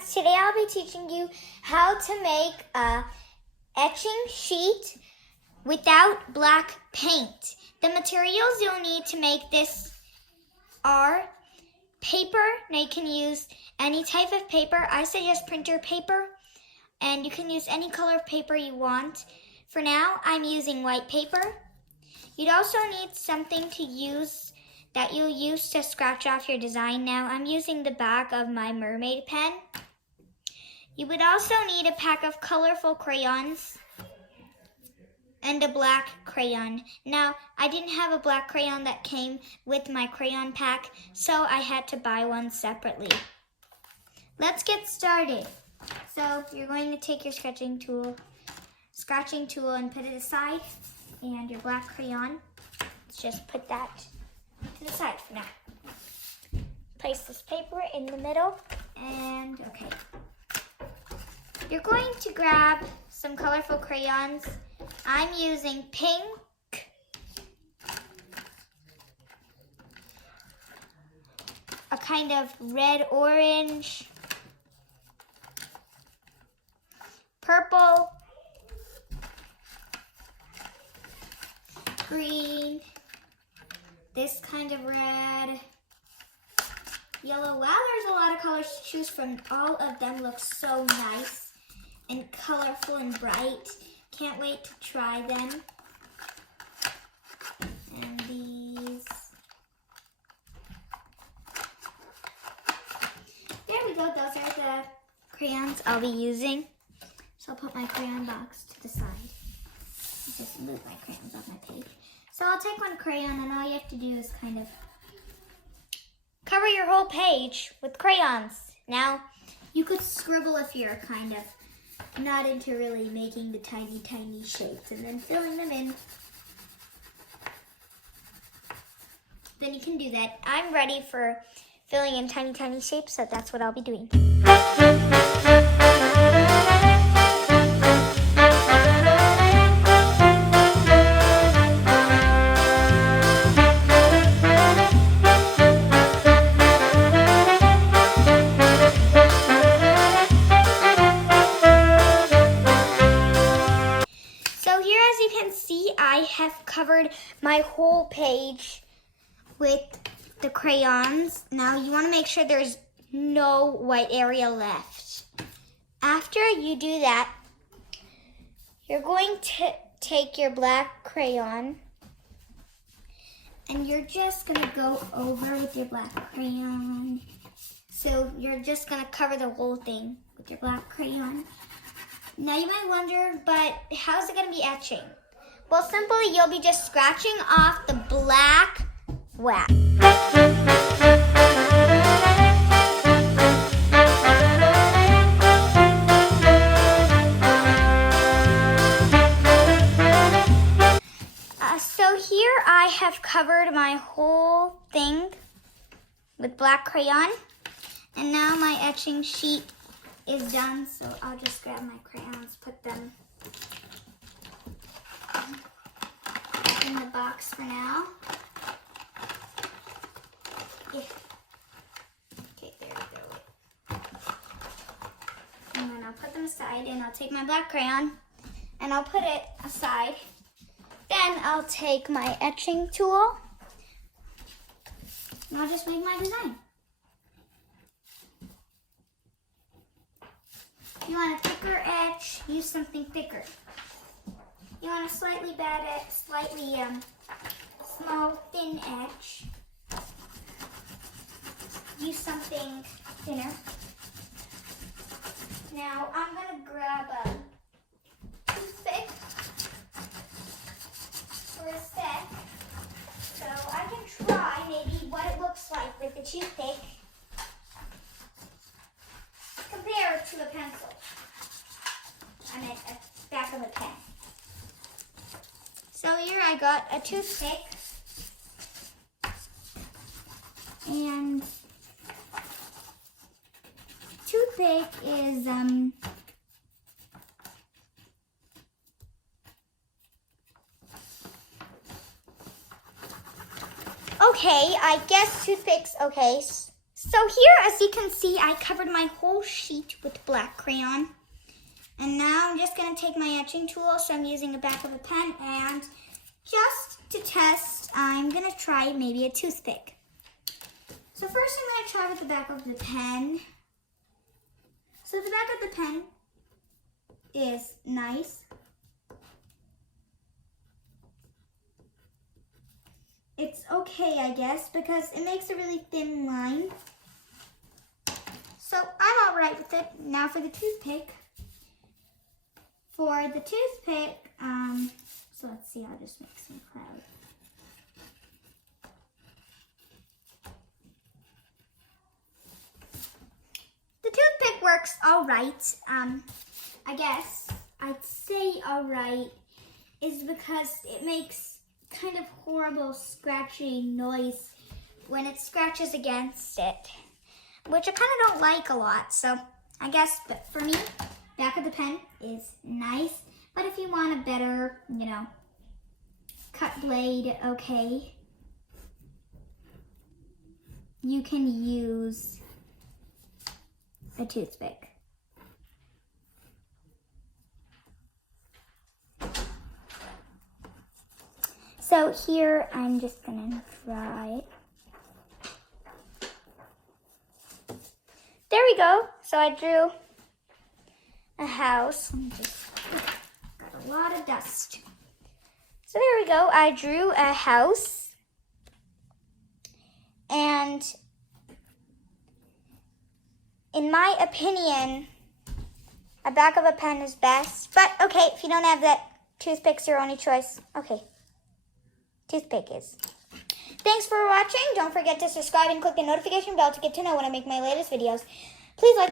friends, today I'll be teaching you how to make a etching sheet without black paint. The materials you'll need to make this are paper. Now you can use any type of paper. I suggest printer paper, and you can use any color of paper you want. For now, I'm using white paper. You'd also need something to use that you'll use to scratch off your design. Now I'm using the back of my mermaid pen. You would also need a pack of colorful crayons and a black crayon. Now I didn't have a black crayon that came with my crayon pack, so I had to buy one separately. Let's get started. So you're going to take your scratching tool and put it aside, and your black crayon. Let's just put that to the side for now. Place this paper in the middle, and okay. You're going to grab some colorful crayons. I'm using pink, a kind of red-orange, purple, green, this kind of red, yellow. Wow, there's a lot of colors to choose from. All of them look so nice and colorful and bright. Can't wait to try them. And these. There we go. Those are the crayons I'll be using. So I'll put my crayon box to the side. Just move my crayons off my page. So I'll take one crayon, and all you have to do is kind of cover your whole page with crayons. Now, you could scribble if you're kind of not into really making the tiny, tiny shapes and then filling them in. Then you can do that. I'm ready for filling in tiny, tiny shapes, so that's what I'll be doing. I have covered my whole page with the crayons. Now you want to make sure there's no white area left. After you do that, you're going to take your black crayon and you're just going to go over with your black crayon. So you're just going to cover the whole thing with your black crayon. Now you might wonder, but how's it going to be etching? Well, simply, you'll be just scratching off the black wax. So here I have covered my whole thing with black crayon. And now my etching sheet is done, so I'll just grab my crayons, put them in the box for now. Yeah. Okay, there we go. And then I'll put them aside, and I'll take my black crayon and I'll put it aside. Then I'll take my etching tool and I'll just make my design. You want a thicker etch, use something thicker. You want a slightly small, thin etch. Use something thinner. Now I'm going to grab a toothpick for a sec, so I can try maybe what it looks like with the toothpick compared to a pencil. I meant a back of a pen. So here I got a toothpick, and toothpick is okay, I guess toothpicks, okay, So here, as you can see, I covered my whole sheet with black crayon. And now I'm just going to take my etching tool, so I'm using the back of a pen, and just to test, I'm going to try maybe a toothpick. So first I'm going to try with the back of the pen. So the back of the pen is nice. It's okay, I guess, because it makes a really thin line. So I'm all right with it. Now for the toothpick. For the toothpick, so let's see, I'll just make some cloud. The toothpick works all right. I guess I'd say all right is because it makes kind of horrible scratching noise when it scratches against it, which I kind of don't like a lot. So I guess, but for me, back of the pen is nice. But if you want a better, cut blade, okay, you can use a toothpick. So here, I'm just gonna try it. There we go. So I drew a house. Got a lot of dust. So there we go. I drew a house. And in my opinion, a back of a pen is best. But okay, if you don't have that, toothpick's your only choice. Okay. Toothpick is. Thanks for watching. Don't forget to subscribe and click the notification bell to get to know when I make my latest videos. Please like